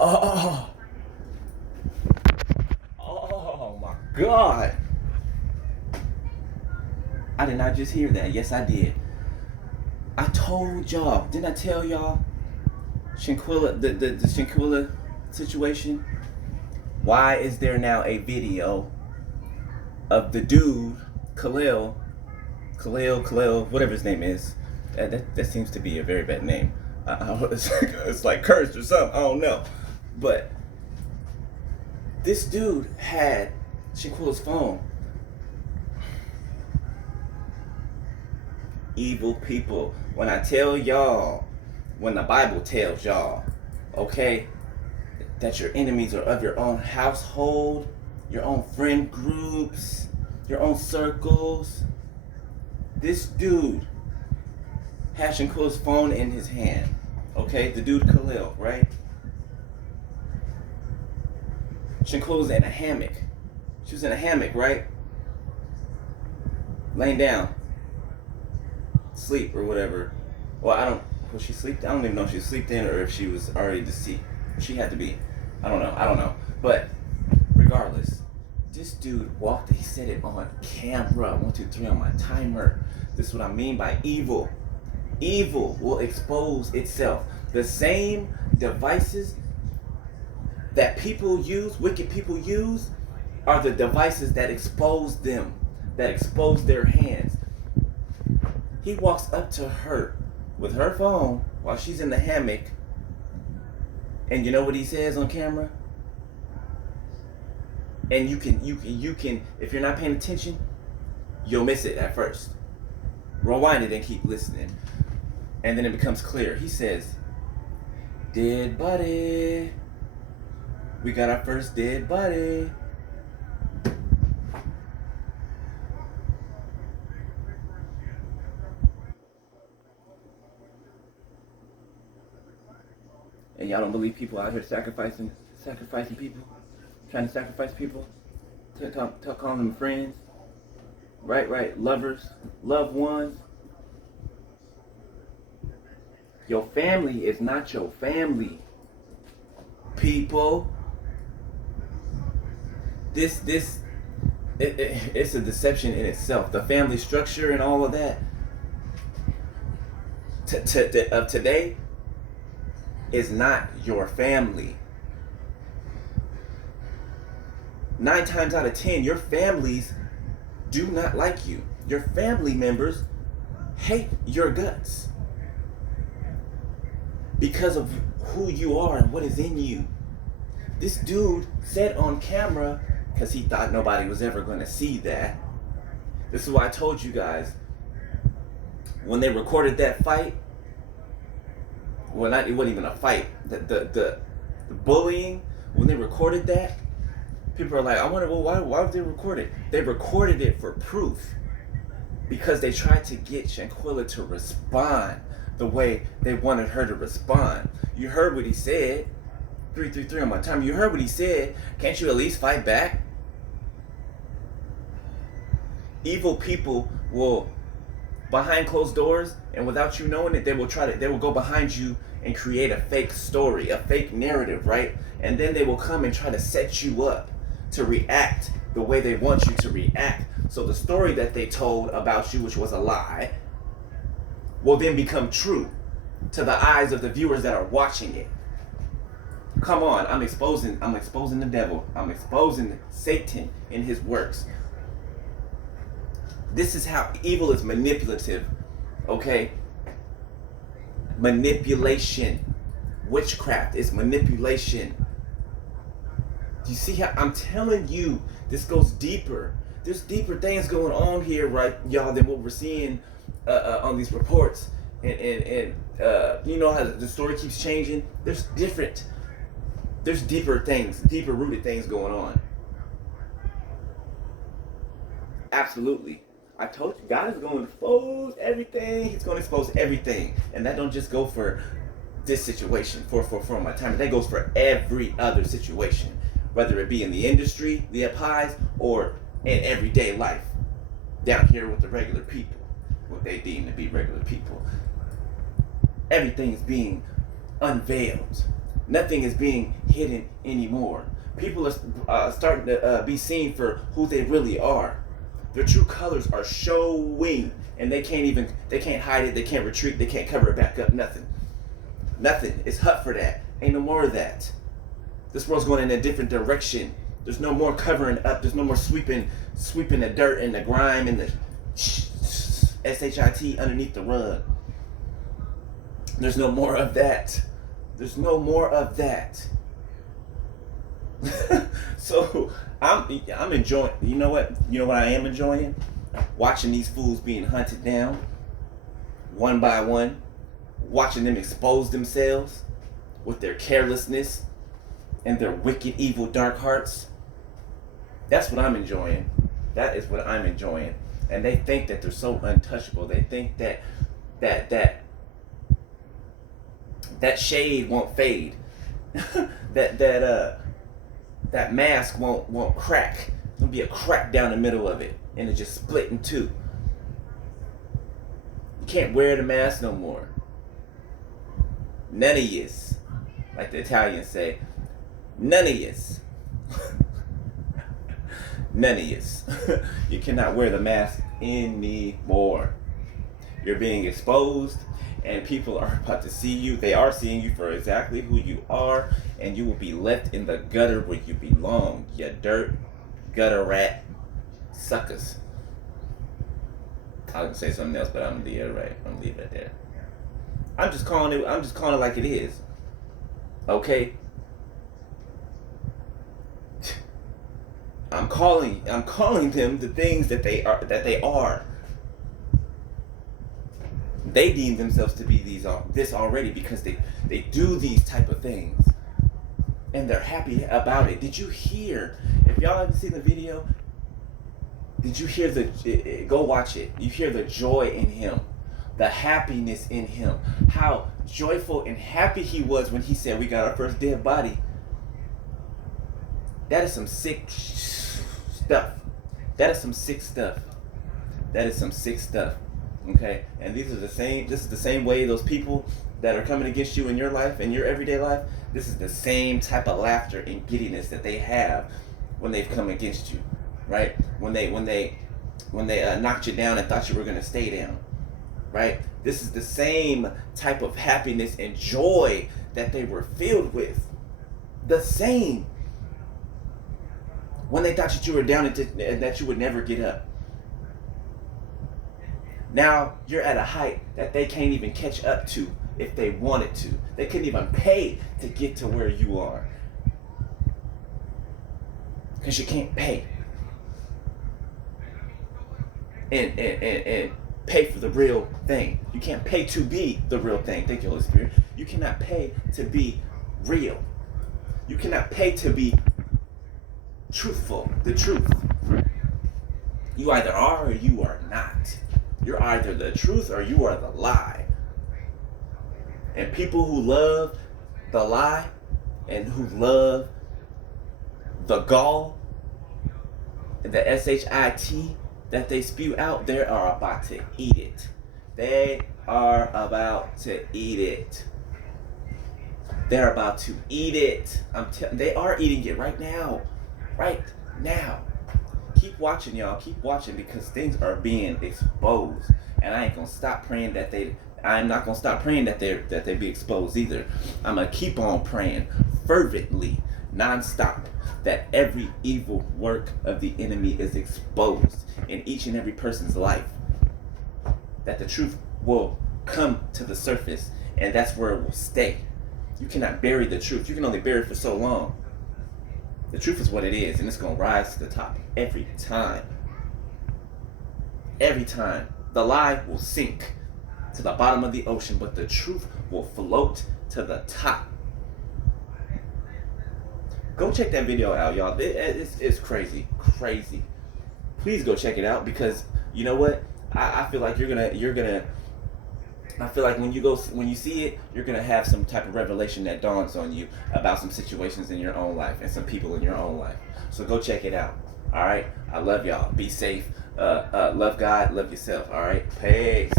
Oh, oh my God. I did not just hear that. Yes, I did. I told y'all. Didn't I tell y'all? Shanquilla, the Shanquilla situation. Why is there now a video of the dude, Khalil, whatever his name is? That seems to be a very bad name. It's like cursed or something. I don't know. But this dude had Shanquilla's phone. Evil people. When I tell y'all, when the Bible tells y'all, okay, that your enemies are of your own household, your own friend groups, your own circles. This dude had Shanquilla's phone in his hand. Okay, the dude Khalil, right? Shanquilla was in a hammock. She was in a hammock, right? Laying down. Sleep or whatever. Well, was she sleep? I don't even know if she slept in or if she was already deceased. She had to be. I don't know. But regardless, this dude walked. He said it on camera. 1, 2, 3 on my timer. This is what I mean by evil. Evil will expose itself. The same devices that people use, wicked people use, are the devices that expose them, that expose their hands. He walks up to her with her phone while she's in the hammock, and you know what he says on camera? And you can, if you're not paying attention, you'll miss it at first. Rewind it and keep listening, and then it becomes clear. He says, "Dead body. We got our first dead body." And y'all don't believe people out here sacrificing people, trying to sacrifice people, calling them friends, right, lovers, loved ones. Your family is not your family, people. It's a deception in itself. The family structure and all of that of today is not your family. 9 times out of 10, your families do not like you. Your family members hate your guts because of who you are and what is in you. This dude said on camera, because he thought nobody was ever going to see that. This is why I told you guys, when they recorded that fight, well, it wasn't even a fight. The bullying, when they recorded that, people are like, I wonder, well, why would they record it? They recorded it for proof because they tried to get Shanquilla to respond the way they wanted her to respond. You heard what he said. 333 on my time. You heard what he said. Can't you at least fight back? Evil people will, behind closed doors and without you knowing it, they will go behind you and create a fake story, a fake narrative, right? And then they will come and try to set you up to react the way they want you to react. So the story that they told about you, which was a lie, will then become true to the eyes of the viewers that are watching it. Come on, I'm exposing the devil. I'm exposing Satan in his works. This is how evil is manipulative, okay? Manipulation. Witchcraft is manipulation. You see how I'm telling you, this goes deeper. There's deeper things going on here, right, y'all, than what we're seeing on these reports. And you know how the story keeps changing? There's deeper things, deeper rooted things going on. Absolutely. I told you, God is going to expose everything. He's going to expose everything. And that don't just go for this situation, for my time. That goes for every other situation. Whether it be in the industry, the up highs, or in everyday life. Down here with the regular people. What they deem to be regular people. Everything is being unveiled. Nothing is being hidden anymore. People are starting to be seen for who they really are. Their true colors are showing, and they can't hide it, they can't retreat, they can't cover it back up, nothing. Nothing. It's hut for that. Ain't no more of that. This world's going in a different direction. There's no more covering up. There's no more sweeping the dirt and the grime and the SHIT underneath the rug. There's no more of that. There's no more of that. So I'm enjoying. You know what? You know what I am enjoying? Watching these fools being hunted down, one by one. Watching them expose themselves with their carelessness and their wicked, evil, dark hearts. That's what I'm enjoying. That is what I'm enjoying. And they think that they're so untouchable. They think that shade won't fade. that mask won't crack. There'll be a crack down the middle of it, and it just split in two. You can't wear the mask no more. None of yous, like the Italians say, none of yous. None of yous. You cannot wear the mask anymore. You're being exposed, and people are about to see you. They are seeing you for exactly who you are, and you will be left in the gutter where you belong. You dirt, gutter rat, suckers. I was gonna say something else, but I'm gonna leave it right. I'm gonna leave it there. I'm just calling it like it is. Okay? I'm calling them the things that they are. They deem themselves to be this already because they do these type of things. And they're happy about it. Did you hear? If y'all haven't seen the video, did you hear go watch it. You hear the joy in him. The happiness in him. How joyful and happy he was when he said we got our first dead body. That is some sick stuff. That is some sick stuff. That is some sick stuff. Okay? And this is the same way those people that are coming against you in your life, in your everyday life, this is the same type of laughter and giddiness that they have when they've come against you. Right? When they knocked you down and thought you were gonna stay down. Right? This is the same type of happiness and joy that they were filled with. The same. When they thought that you were down and that you would never get up. Now you're at a height that they can't even catch up to if they wanted to. They couldn't even pay to get to where you are. Because you can't pay. And pay for the real thing. You can't pay to be the real thing. Thank you, Holy Spirit. You cannot pay to be real. You cannot pay to be truthful, the truth. You either are or you are not. You're either the truth or you are the lie. And people who love the lie and who love the gall, the SHIT that they spew out, they are about to eat it. They are about to eat it. They're about to eat it. They are eating it right now. Right now. Keep watching, y'all. Keep watching because things are being exposed. And I ain't gonna stop praying I'm not gonna stop praying that they be exposed either. I'm gonna keep on praying fervently, non-stop, that every evil work of the enemy is exposed in each and every person's life. That the truth will come to the surface, and that's where it will stay. You cannot bury the truth. You can only bury it for so long. The truth is what it is, and it's going to rise to the top every time. Every time. The lie will sink to the bottom of the ocean, but the truth will float to the top. Go check that video out, y'all. It's crazy. Crazy. Please go check it out because you know what? I feel like you're gonna I feel like when you see it, you're gonna have some type of revelation that dawns on you about some situations in your own life and some people in your own life. So go check it out. All right. I love y'all. Be safe. Love God. Love yourself. All right. Peace.